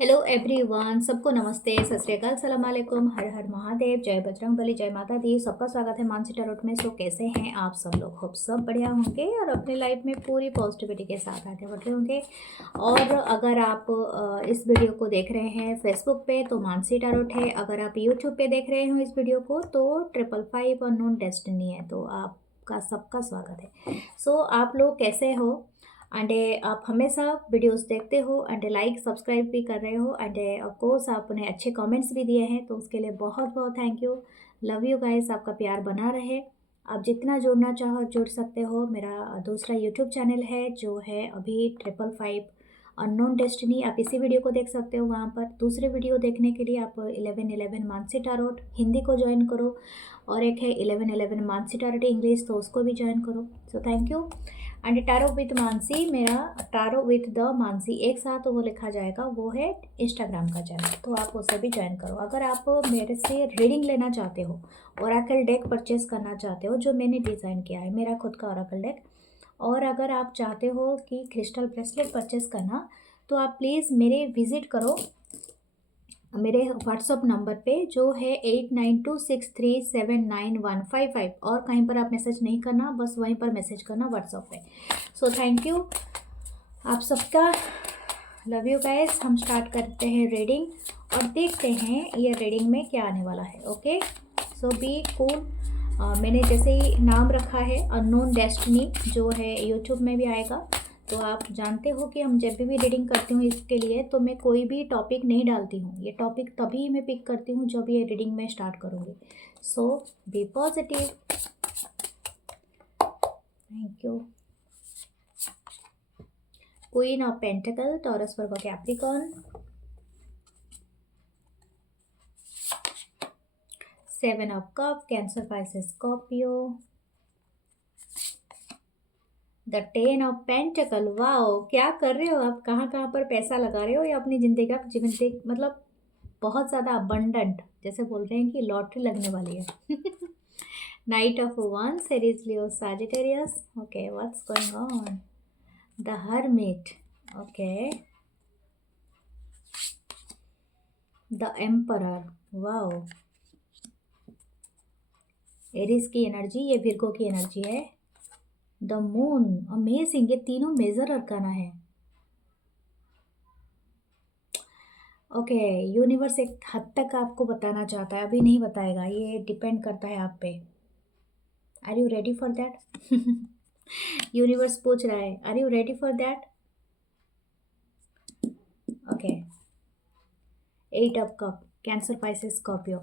Hello everyone, सबको नमस्ते, सत श्री अकाल, सलाम अलैकुम, हर हर महादेव, जय बजरंगबली, जय माता दी। सबका स्वागत है मानसी टैरोट में। सो कैसे हैं आप सब लोग? होप सब बढ़िया होंगे और अपनी लाइफ में पूरी पॉजिटिविटी के साथ आगे बढ़ रहे होंगे। और अगर आप इस वीडियो को देख रहे हैं फेसबुक पे तो मानसी टैरोट है। अगर आप यूट्यूब पे देख रहे हो इस वीडियो को तो 555 अननोन डेस्टिनी है। तो आपका सबका स्वागत है। सो आप लोग कैसे हो? एंड आप हमेशा वीडियोस देखते हो एंड लाइक सब्सक्राइब भी कर रहे हो एंड ऑफ कोर्स आपने अच्छे कमेंट्स भी दिए हैं, तो उसके लिए बहुत बहुत thank you. Love you guys, आपका प्यार बना रहे। आप जितना जुड़ना चाहो जुड़ सकते हो। मेरा दूसरा यूट्यूब चैनल है जो है अभी 555 अननोन डेस्टिनी। आप इसी वीडियो को देख सकते हो। वहाँ पर दूसरे वीडियो देखने के लिए आप 1111 मानसी टैरोट हिंदी को ज्वाइन करो, और एक है 1111 मानसी टैरोट इंग्लिश, तो उसको भी ज्वाइन करो। So thank you. And tarot with Mansi, मेरा टैरो विथ द मानसी एक साथ वो लिखा जाएगा, वो है इंस्टाग्राम का चैनल, तो आप उसे भी ज्वाइन करो। अगर आप मेरे से रीडिंग लेना चाहते हो, ओरेकल डेक परचेस करना चाहते हो जो मैंने डिज़ाइन किया है, मेरा खुद का ओरेकल डेक, और अगर आप चाहते हो कि क्रिस्टल ब्रेसलेट परचेस करना, तो आप प्लीज़ मेरे विज़िट करो मेरे व्हाट्सअप नंबर पे जो है 8926379155। और कहीं पर आप मैसेज नहीं करना, बस वहीं पर मैसेज करना व्हाट्सअप पे। सो थैंक यू आप सबका। Love you guys. हम स्टार्ट करते हैं रीडिंग और देखते हैं ये रीडिंग में क्या आने वाला है। Okay, so be cool. मैंने जैसे ही नाम रखा है अननोन डेस्टिनी, जो है यूट्यूब में भी आएगा। तो आप जानते हो कि हम जब भी रीडिंग करती हूँ इसके लिए, तो मैं कोई भी टॉपिक नहीं डालती हूँ। ये टॉपिक तभी मैं पिक करती हूँ जब ये रीडिंग में स्टार्ट करूँगी। So be positive. Thank you. Queen of pentacle, Taurus Virgo Capricorn, 7 of cup, Cancer Pisces Scorpio, the 10 of pentacle. Wow, क्या कर रहे हो आप? कहाँ कहाँ पर पैसा लगा रहे हो या अपनी जिंदगी का जीवन मतलब बहुत ज़्यादा अबंडेंट, जैसे बोल रहे हैं कि लॉटरी लगने वाली है। Night of one, Aries Leo Sagittarius. Okay, what's going on? The hermit. Okay, the emperor. Wow, Aries की एनर्जी, ये विर्गो की एनर्जी है। The moon, amazing. ये तीनों मेजर अरकाना है। ओके, यूनिवर्स एक हद तक आपको बताना चाहता है, अभी नहीं बताएगा, ये डिपेंड करता है आप पे। Are you ready for that? Universe पूछ रहा है, are you ready for that? Okay, 8 of cup, Cancer Pisces Scorpio.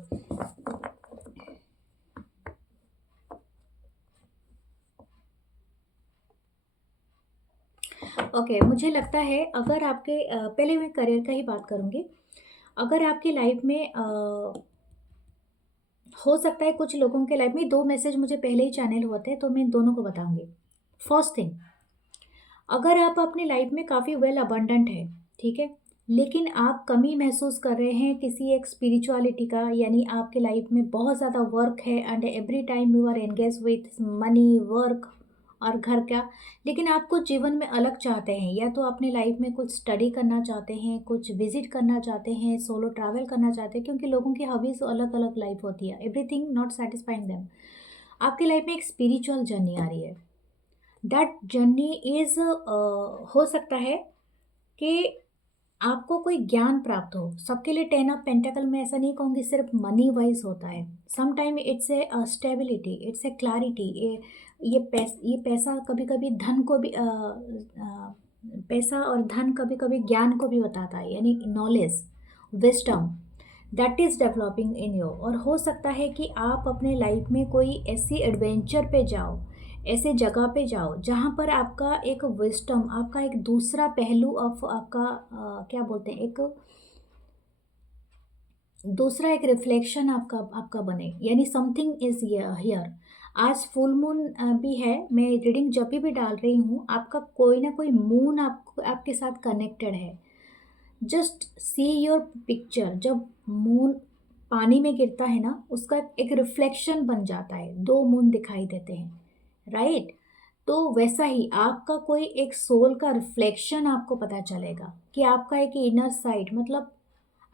Okay, मुझे लगता है अगर आपके पहले मैं करियर का ही बात करूँगी। अगर आपकी लाइफ में हो सकता है कुछ लोगों के लाइफ में दो मैसेज मुझे पहले ही चैनल होते हैं, तो मैं दोनों को बताऊंगी। फर्स्ट थिंग, अगर आप अपनी लाइफ में काफ़ी वेल अबंडेंट है, ठीक है, लेकिन आप कमी महसूस कर रहे हैं किसी एक स्पिरिचुअलिटी का, यानी आपके लाइफ में बहुत ज़्यादा वर्क है and every time you are engage with money, work और घर का, लेकिन आप कुछ जीवन में अलग चाहते हैं, या तो अपने लाइफ में कुछ स्टडी करना चाहते हैं, कुछ विजिट करना चाहते हैं, सोलो ट्रैवल करना चाहते हैं, क्योंकि लोगों की हॉबीज अलग अलग लाइफ होती है, एवरीथिंग नॉट सेटिस्फाइंग देम। आपकी लाइफ में एक स्पिरिचुअल जर्नी आ रही है। दैट जर्नी इज हो सकता है कि आपको कोई ज्ञान प्राप्त हो। सबके लिए 10 ऑफ पेंटाकल में ऐसा नहीं कहूँगी सिर्फ मनी वाइज होता है। Some time it's a stability, it's a clarity. ये पैसा कभी कभी धन को भी पैसा और धन कभी कभी ज्ञान को भी बताता है, यानी knowledge, wisdom that is developing in you. और हो सकता है कि आप अपने लाइफ में कोई ऐसी एडवेंचर पे जाओ, ऐसे जगह पे जाओ जहाँ पर आपका एक विस्डम, आपका एक दूसरा पहलू ऑफ आपका क्या बोलते हैं, एक दूसरा एक रिफ्लेक्शन आपका आपका बने, यानी समथिंग इज हियर। आज फुल मून भी है। मैं रीडिंग जब भी डाल रही हूँ, आपका कोई ना कोई मून आपके साथ कनेक्टेड है। जस्ट सी योर पिक्चर, जब मून पानी में गिरता है ना, उसका एक रिफ्लेक्शन बन जाता है, दो मून दिखाई देते हैं, राइट? तो वैसा ही आपका कोई एक सोल का रिफ्लेक्शन आपको पता चलेगा कि आपका एक इनर साइड, मतलब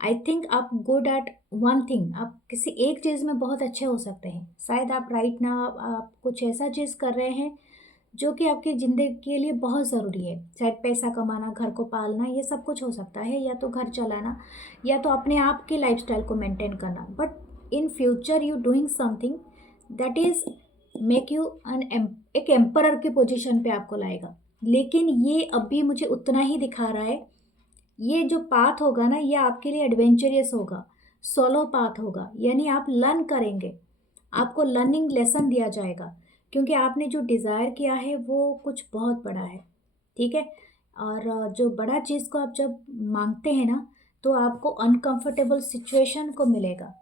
आई थिंक आप गुड एट वन थिंग, आप किसी एक चीज़ में बहुत अच्छे हो सकते हैं। शायद आप राइट ना आप कुछ ऐसा चीज़ कर रहे हैं जो कि आपकी ज़िंदगी के लिए बहुत ज़रूरी है। शायद पैसा कमाना, घर को पालना, ये सब कुछ हो सकता है, या तो घर चलाना, या तो अपने आप के लाइफस्टाइल को मेंटेन करना। But in future you doing something that is make you एक एम्परर की पोजीशन पे आपको लाएगा। लेकिन ये अभी मुझे उतना ही दिखा रहा है। ये जो पाथ होगा ना, ये आपके लिए एडवेंचरियस होगा, सोलो पाथ होगा, यानी आप लर्न करेंगे, आपको लर्निंग लेसन दिया जाएगा, क्योंकि आपने जो डिज़ायर किया है वो कुछ बहुत बड़ा है। ठीक है। और जो बड़ा चीज़ को आप जब मांगते हैं ना, तो आपको अनकंफर्टेबल सिचुएशन को मिलेगा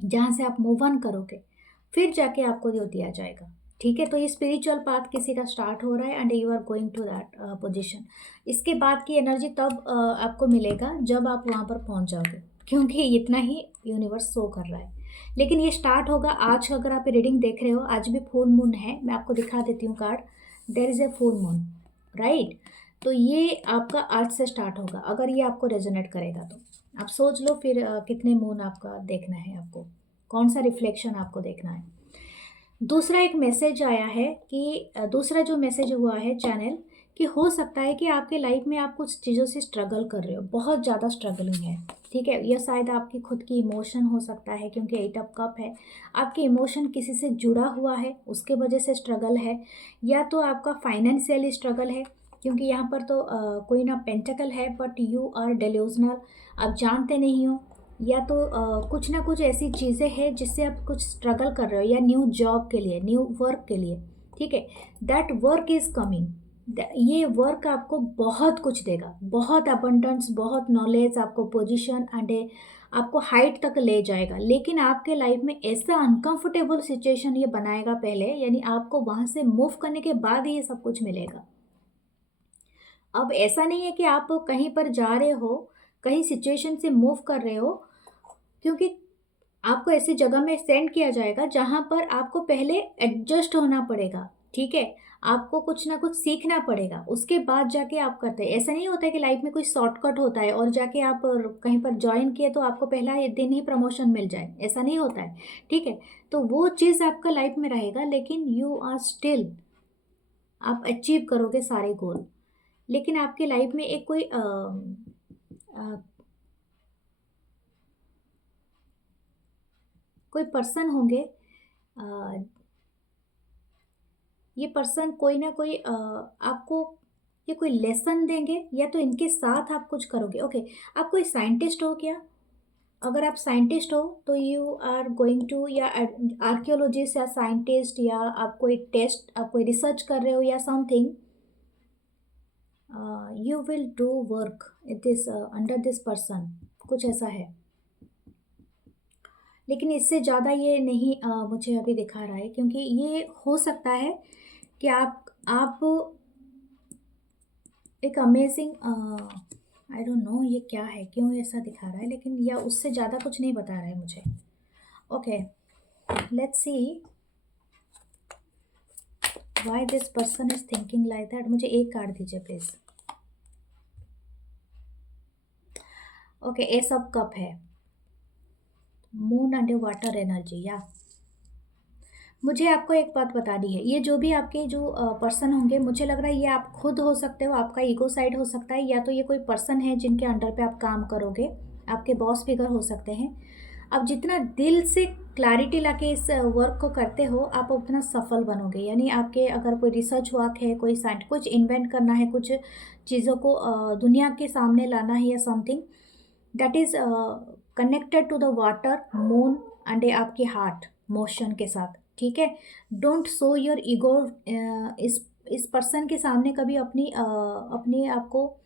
जहाँ से आप मूव ऑन करोगे, फिर जाके आपको जो दिया जाएगा। ठीक है। तो ये स्पिरिचुअल पाथ किसी का स्टार्ट हो रहा है and you are going to that position. इसके बाद की एनर्जी तब आपको मिलेगा जब आप वहाँ पर पहुँच जाओगे, क्योंकि इतना ही यूनिवर्स शो कर रहा है। लेकिन ये स्टार्ट होगा आज। अगर आप रीडिंग देख रहे हो, आज भी फुल मून है, मैं आपको दिखा देती हूँ card. There is a full moon, right. तो ये आपका आज से स्टार्ट होगा, अगर ये आपको रेजोनेट करेगा तो आप सोच लो फिर कितने मून आपका देखना है, आपको कौन सा रिफ्लेक्शन आपको देखना है। दूसरा एक मैसेज आया है कि दूसरा जो मैसेज हुआ है चैनल, कि हो सकता है कि आपके लाइफ में आप कुछ चीज़ों से स्ट्रगल कर रहे हो, बहुत ज़्यादा स्ट्रगलिंग है। ठीक है। यह शायद आपकी खुद की इमोशन हो सकता है, क्योंकि 8 ऑफ कप है। आपके इमोशन किसी से जुड़ा हुआ है, उसके वजह से स्ट्रगल है। या तो आपका फाइनेंशियली स्ट्रगल है, क्योंकि यहाँ पर तो कोई ना पेंटेकल है, बट यू आर डेल्यूजनल, आप जानते नहीं हो। या तो कुछ ना कुछ ऐसी चीज़ें हैं जिससे आप कुछ स्ट्रगल कर रहे हो, या न्यू जॉब के लिए, न्यू वर्क के लिए। ठीक है। That work is coming. ये वर्क आपको बहुत कुछ देगा, बहुत अबंडेंस, बहुत नॉलेज, आपको पोजीशन एंड आपको हाइट तक ले जाएगा। लेकिन आपके लाइफ में ऐसा अनकंफर्टेबल सिचुएशन ये बनाएगा पहले, यानी आपको वहाँ से मूव करने के बाद ही ये सब कुछ मिलेगा। अब ऐसा नहीं है कि आप कहीं पर जा रहे हो, कहीं सिचुएशन से मूव कर रहे हो, क्योंकि आपको ऐसी जगह में सेंड किया जाएगा जहाँ पर आपको पहले एडजस्ट होना पड़ेगा। ठीक है। आपको कुछ ना कुछ सीखना पड़ेगा, उसके बाद जाके आप करते हैं। ऐसा नहीं होता है कि लाइफ में कोई शॉर्टकट होता है और जाके आप कहीं पर ज्वाइन किए तो आपको पहला ही दिन ही प्रमोशन मिल जाए, ऐसा नहीं होता है। ठीक है। तो वो चीज़ आपका लाइफ में रहेगा, लेकिन यू आर स्टिल, आप अचीव करोगे सारे गोल। लेकिन आपके लाइफ में एक कोई कोई पर्सन होंगे, अ, ये पर्सन कोई ना कोई आपको ये कोई लेसन देंगे, या तो इनके साथ आप कुछ करोगे। ओके। आप कोई साइंटिस्ट हो क्या? अगर आप साइंटिस्ट हो तो यू आर गोइंग टू, या आर्कियोलॉजिस्ट या साइंटिस्ट, या आप कोई टेस्ट, आप कोई रिसर्च कर रहे हो या something, you will do work this under this person, कुछ ऐसा है। लेकिन इससे ज़्यादा ये नहीं मुझे अभी दिखा रहा है, क्योंकि ये हो सकता है कि आप एक अमेजिंग, आई डोंट नो ये क्या है, क्यों ऐसा दिखा रहा है, लेकिन या उससे ज़्यादा कुछ नहीं बता रहा है मुझे। Okay, let's see why this person is thinking like that. मुझे एक कार्ड दीजिए please. Okay, S of cup है, मून एंड वाटर एनर्जी। या मुझे आपको एक बात बतानी है, ये जो भी आपके जो पर्सन होंगे, मुझे लग रहा है ये आप खुद हो सकते हो, आपका ईगो साइड हो सकता है, या तो ये कोई पर्सन है जिनके अंडर पे आप काम करोगे, आपके बॉस फिगर हो सकते हैं। आप जितना दिल से क्लैरिटी लाके इस वर्क को करते हो, आप उतना सफल बनोगे। यानी आपके अगर कोई रिसर्च वर्क है, कोई साइंस, कुछ इन्वेंट करना है, कुछ चीज़ों को दुनिया के सामने लाना है, या something that is connected to the water, moon and आपकी हार्ट मोशन के साथ। ठीक है। Don't show your ego. इस पर्सन के सामने कभी अपनी आपको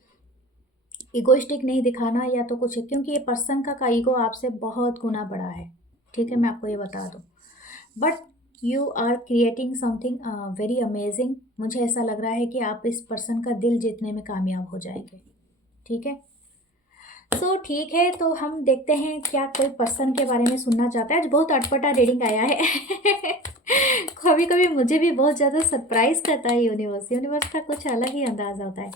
ईगोइस्टिक नहीं दिखाना, या तो कुछ, क्योंकि ये पर्सन का ईगो आपसे बहुत गुना बड़ा है। ठीक है, मैं आपको ये बता दूँ। But you are creating something very amazing. मुझे ऐसा लग रहा है कि आप इस पर्सन का दिल जीतने में कामयाब हो जाएंगे। ठीक है। सो ठीक है, तो हम देखते हैं क्या कोई पर्सन के बारे में सुनना चाहता है। आज बहुत अटपटा रीडिंग आया है। कभी कभी मुझे भी बहुत ज़्यादा सरप्राइज करता है यूनिवर्स। यूनिवर्स का कुछ अलग ही अंदाज होता है,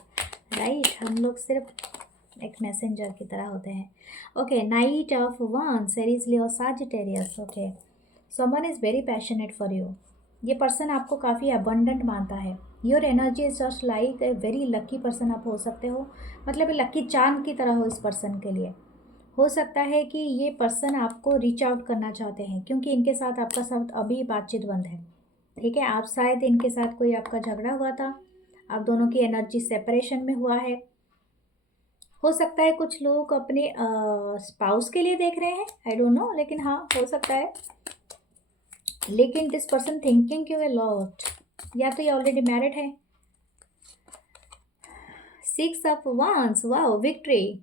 राइट। हम लोग सिर्फ एक मैसेंजर की तरह होते हैं। Okay, night of wands, Aries, Leo, Sagittarius. Okay, someone is very passionate for you. ये पर्सन आपको काफ़ी अबंडेंट मानता है। Your energy is just like a very lucky person आप हो सकते हो, मतलब लकी चांद की तरह हो इस पर्सन के लिए। हो सकता है कि ये पर्सन आपको रीच आउट करना चाहते हैं, क्योंकि इनके साथ आपका साथ अभी बातचीत बंद है, ठीक है। आप शायद इनके साथ कोई आपका झगड़ा हुआ था, आप दोनों की एनर्जी सेपरेशन में हुआ है। हो सकता है कुछ लोग अपने स्पाउस के लिए देख रहे हैं, आई डोंट नो, लेकिन हाँ हो सकता है। लेकिन this person thinking U a lot, या तो ये ऑलरेडी मैरिड है। 6 ऑफ wands, वाओ, विक्ट्री।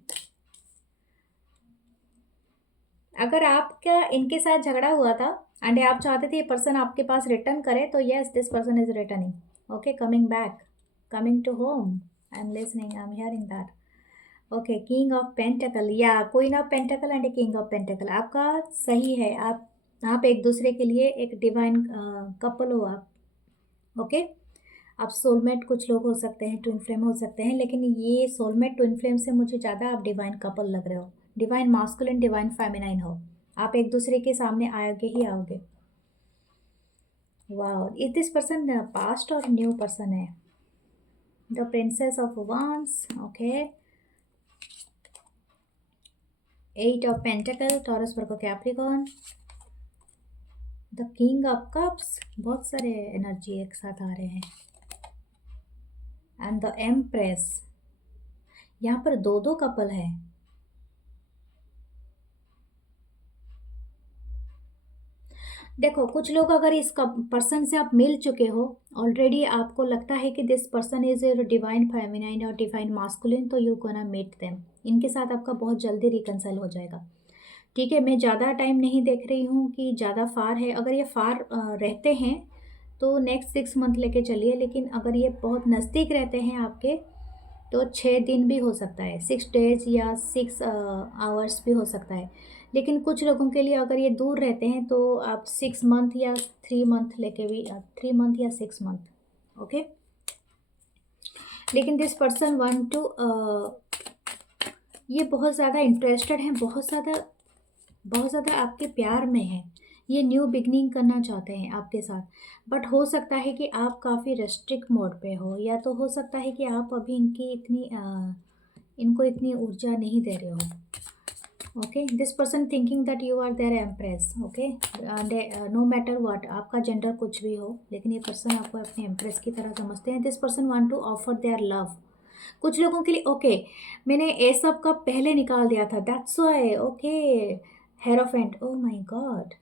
अगर आपका इनके साथ झगड़ा हुआ था एंड आप चाहते थे ये पर्सन आपके पास रिटर्न करे, तो yes, this person is returning. Okay, coming back, coming to home. I am listening, I am hearing that. Okay, king of pentacle या queen of pentacle and king of pentacle आपका सही है। आप एक दूसरे के लिए एक डिवाइन कपल हो आप। ओके, आप सोलमेट कुछ लोग हो सकते हैं, ट्विन फ्लेम हो सकते हैं, लेकिन ये सोलमेट ट्विन फ्लेम से मुझे ज़्यादा आप डिवाइन कपल लग रहे हो। डिवाइन मास्कुलिन, डिवाइन फेमिनाइन हो आप, एक दूसरे के सामने आओगे ही आओगे। Wow, is this person past और न्यू पर्सन है? द प्रिंसेस ऑफ वांस। Okay, 8 of pentacle, taurus, Virgo, Capricorn. The king of cups, बहुत सारे एनर्जी एक साथ आ रहे हैं। एंड द एम्प्रेस, यहाँ पर दो दो कपल है। देखो, कुछ लोग अगर इस पर्सन से आप मिल चुके हो ऑलरेडी, आपको लगता है कि this person is a divine feminine और डिवाइन मास्कुलिन, तो यू गोना मीट देम। इनके साथ आपका बहुत जल्दी रिकंसाइल हो जाएगा, ठीक है। मैं ज़्यादा टाइम नहीं देख रही हूँ कि ज़्यादा फार है। अगर ये फार रहते हैं तो नेक्स्ट 6 मंथ लेके चलिए, लेकिन अगर ये बहुत नज़दीक रहते हैं आपके तो 6 दिन भी हो सकता है, 6 डेज या 6 आवर्स भी हो सकता है। लेकिन कुछ लोगों के लिए अगर ये दूर रहते हैं तो आप 6 मंथ या 3 मंथ लेके भी, 3 मंथ या 6 मंथ। ओके, लेकिन दिस पर्सन वांट टू, ये बहुत ज़्यादा इंटरेस्टेड हैं, बहुत ज़्यादा आपके प्यार में है। ये न्यू बिगनिंग करना चाहते हैं आपके साथ, बट हो सकता है कि आप काफ़ी रेस्ट्रिक्ट मोड पे हो, या तो हो सकता है कि आप अभी इनको इतनी ऊर्जा नहीं दे रहे हो। Okay, this person thinking that you are there empress. Okay, no matter what आपका जेंडर कुछ भी हो, लेकिन ये पर्सन आपको अपने एम्प्रेस की तरह समझते हैं। This person want to offer their love कुछ लोगों के लिए। ओके, मैंने ए सब का पहले निकाल दिया था, that's why. Okay, hierophant, oh my God,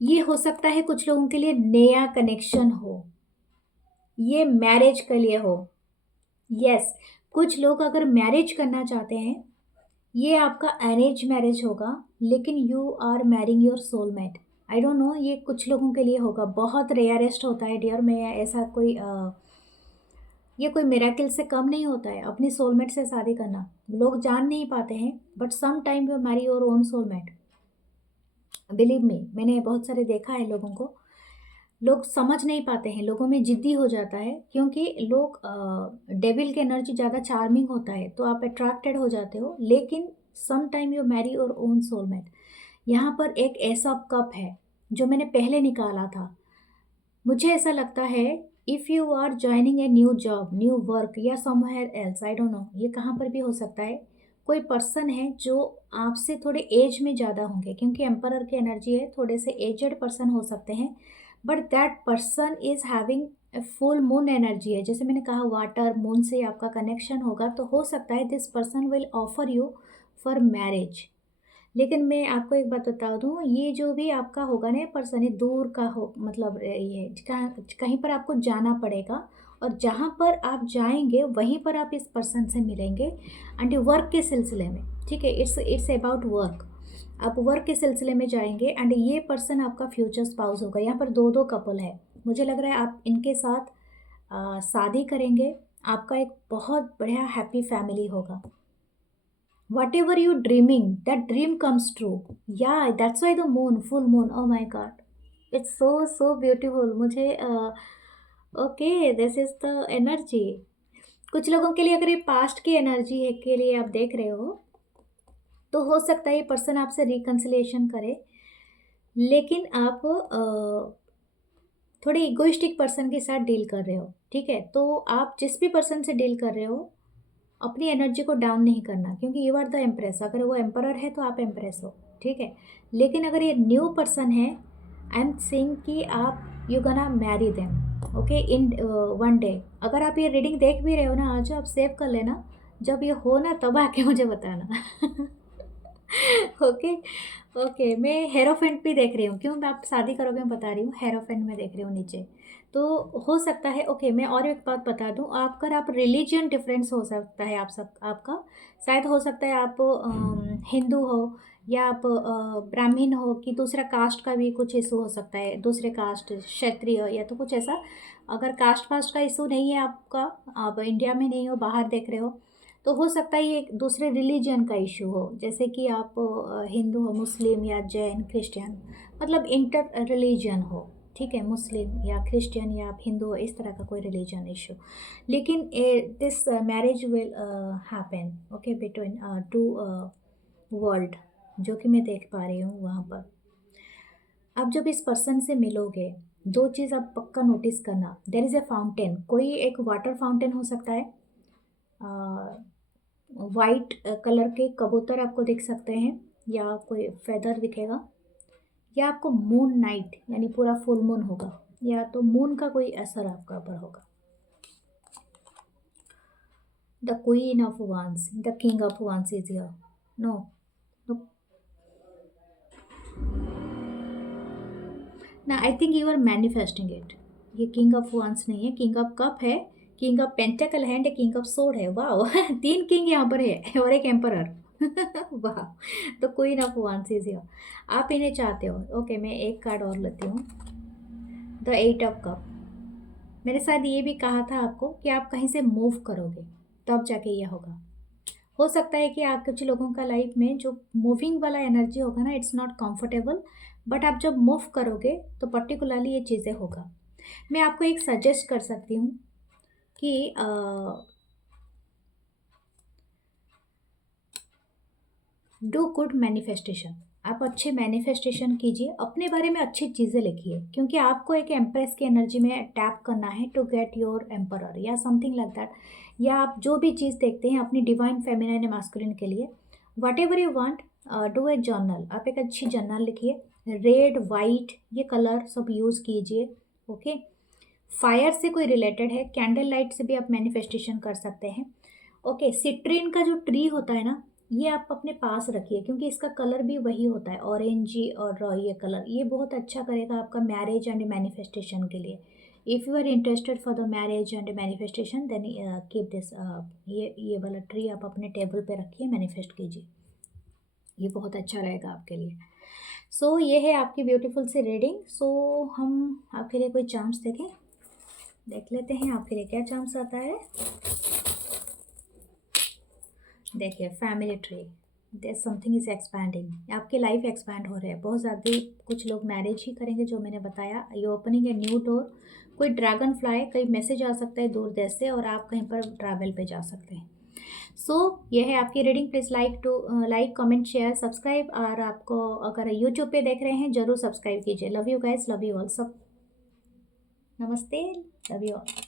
ये हो सकता है कुछ लोगों के लिए नया कनेक्शन हो, ये मैरिज के लिए हो। यस, कुछ लोग अगर मैरिज करना चाहते हैं, ये आपका अरेंज मैरिज होगा, लेकिन you are marrying your soulmate. I don't know, ये कुछ लोगों के लिए होगा, बहुत रेयरेस्ट होता है डियर। मैं ऐसा कोई ये कोई मिरेकल से कम नहीं होता है अपनी सोलमेट से शादी करना। लोग जान नहीं पाते हैं, but some time you marry your own soulmate. Believe me, मैंने बहुत सारे देखा है लोगों को। लोग समझ नहीं पाते हैं, लोगों में जिद्दी हो जाता है, क्योंकि लोग डेविल की एनर्जी ज़्यादा चार्मिंग होता है तो आप अट्रैक्टेड हो जाते हो, लेकिन some time you marry your own soulmate. यहाँ पर एक ऐसा कप है जो मैंने पहले निकाला था। मुझे ऐसा लगता है, if you are joining a new job, new work या somewhere else, I don't know, ये कहाँ पर भी हो सकता है। कोई पर्सन है जो आपसे थोड़े एज में ज़्यादा होंगे, क्योंकि एम्परर की एनर्जी है, थोड़े से एजड पर्सन हो सकते हैं, but that person is having a full moon energy है। जैसे मैंने कहा, वाटर मून से आपका कनेक्शन होगा, तो हो सकता है this person will offer you for marriage. लेकिन मैं आपको एक बात बता दूँ, ये जो भी आपका होगा ना पर्सन, ये दूर का हो, मतलब ये कहीं पर आपको जाना पड़ेगा, और जहाँ पर आप जाएंगे वहीं पर आप इस पर्सन से मिलेंगे, एंड वर्क के सिलसिले में, ठीक है। It's about work. आप वर्क के सिलसिले में जाएंगे एंड ये पर्सन आपका फ्यूचर स्पाउस होगा। यहाँ पर दो दो कपल है, मुझे लग रहा है आप इनके साथ शादी करेंगे, आपका एक बहुत बढ़िया हैप्पी फैमिली होगा। Whatever you dreaming, that dream comes true. Yeah, that's why the moon, full moon, oh my god, it's so so beautiful. मुझे okay, this is the energy. कुछ लोगों के लिए अगर ये पास्ट की एनर्जी है के लिए आप देख रहे हो, तो हो सकता है ये पर्सन आपसे रिकंसिलिएशन करे, लेकिन आप थोड़े इगोइस्टिक पर्सन के साथ डील कर रहे हो, ठीक है? तो आप जिस भी पर्सन से डील कर रहे हो, अपनी एनर्जी को डाउन नहीं करना, क्योंकि यू आर द एम्प्रेस। अगर वो एम्परर है तो आप एम्प्रेस हो, ठीक है? लेकिन अगर ये न्यू पर्सन है, आई एम सेइंग कि आप you gonna marry them, okay, in one day. अगर आप ये रीडिंग देख भी रहे हो ना, आज आप सेव कर लेना, जब ये हो ना तब आके मुझे बताना। Okay, okay. मैं हेरोफेंट भी देख रही हूँ, क्यों मैं आप शादी करोगे मैं बता रही हूँ, हेरोफेंट में देख रही हूँ नीचे। तो हो सकता है, ओके, मैं और एक बात बता दूँ, आप रिलीजन डिफरेंस हो सकता है, आप सब आपका शायद हो सकता है आप हिंदू हो, या आप ब्राह्मण हो, कि दूसरा कास्ट का भी कुछ इशू हो सकता है, दूसरे कास्ट क्षत्रिय या तो कुछ ऐसा। अगर कास्ट वास्ट का इशू नहीं है आपका, आप इंडिया में नहीं हो, बाहर देख रहे हो, तो हो सकता है ये एक दूसरे रिलीजन का इशू हो, जैसे कि आप हिंदू हो, मुस्लिम या जैन क्रिश्चियन, मतलब इंटर रिलीजन हो, ठीक है? मुस्लिम या क्रिश्चियन या आप हिंदू हो, इस तरह का कोई रिलीजन इशू। लेकिन this marriage will happen, okay, between two world, जो कि मैं देख पा रही हूँ वहाँ पर। आप जब इस पर्सन से मिलोगे, दो चीज़ आप पक्का नोटिस करना, देर इज़ ए फाउंटेन, कोई एक वाटर फाउंटेन हो सकता है, वाइट कलर के कबूतर आपको दिख सकते हैं, या कोई फेदर दिखेगा, या आपको मून नाइट यानी पूरा फुल मून होगा, या तो मून का कोई असर आपका ऊपर होगा। The queen of wands, the king of wands is here. No, ना, I think you are manifesting it. ये किंग ऑफ वांस नहीं है, किंग ऑफ कप है, किंग ऑफ पेंटेकल हैंड है, किंग ऑफ सोर्ड है। वाह! 3 किंग यहाँ पर है और एक एम्परर। वाह! तो queen of wands is here. आप इन्हें चाहते हो। ओके, मैं एक कार्ड और लेती हूँ, द 8 ऑफ कप। मेरे साथ ये भी कहा था आपको कि आप कहीं से मूव करोगे, तब जाके ये होगा। हो सकता है कि आप कुछ लोगों का लाइफ में जो मूविंग वाला एनर्जी होगा ना, इट्स नॉट कंफर्टेबल, बट आप जब मूव करोगे तो पर्टिकुलरली ये चीज़ें होगा। मैं आपको एक सजेस्ट कर सकती हूँ कि डू गुड मैनिफेस्टेशन। आप अच्छे मैनिफेस्टेशन कीजिए, अपने बारे में अच्छी चीज़ें लिखिए, क्योंकि आपको एक एम्प्रेस की एनर्जी में टैप करना है टू गेट योर एम्परर या समथिंग लाइक दैट। या आप जो भी चीज़ देखते हैं अपनी डिवाइन फेमिनाइन मास्कुलिन के लिए, what ever you want, do a journal. आप एक अच्छी जर्नल लिखिए, रेड वाइट ये कलर सब यूज़ कीजिए, ओके? फायर से कोई रिलेटेड है, कैंडल लाइट से भी आप मैनिफेस्टेशन कर सकते हैं, ओके? सिट्रीन का जो ट्री होता है ना, ये आप अपने पास रखिए, क्योंकि इसका कलर भी वही होता है, ऑरेंजी, और ये कलर ये बहुत अच्छा करेगा आपका मैरिज एंड मैनिफेस्टेशन के लिए। If you are interested for the marriage and manifestation, then keep this, ये वाला ट्री आप अपने टेबल पे रखिए, मैनिफेस्ट कीजिए, ये बहुत अच्छा रहेगा आपके लिए। सो ये है आपकी ब्यूटीफुल सी रीडिंग। सो हम आपके लिए कोई चार्म्स देखें, देख लेते हैं आपके लिए क्या चांस आता है। देखिए, family tree, there something is expanding, आपकी लाइफ एक्सपैंड हो रही है बहुत ज़्यादा। कुछ लोग मैरिज ही करेंगे, जो मैंने बताया, ये ओपनिंग ए न्यू डोर। कोई ड्रैगन फ्लाई, कहीं मैसेज आ सकता है दूर देश से, और आप कहीं पर ट्रैवल पे जा सकते हैं। सो ये है आपकी reading. Please like comment share subscribe, और आपको अगर यूट्यूब पे देख रहे हैं ज़रूर सब्सक्राइब कीजिए। Love you guys, love you all सब। नमस्ते, लव यू ऑल।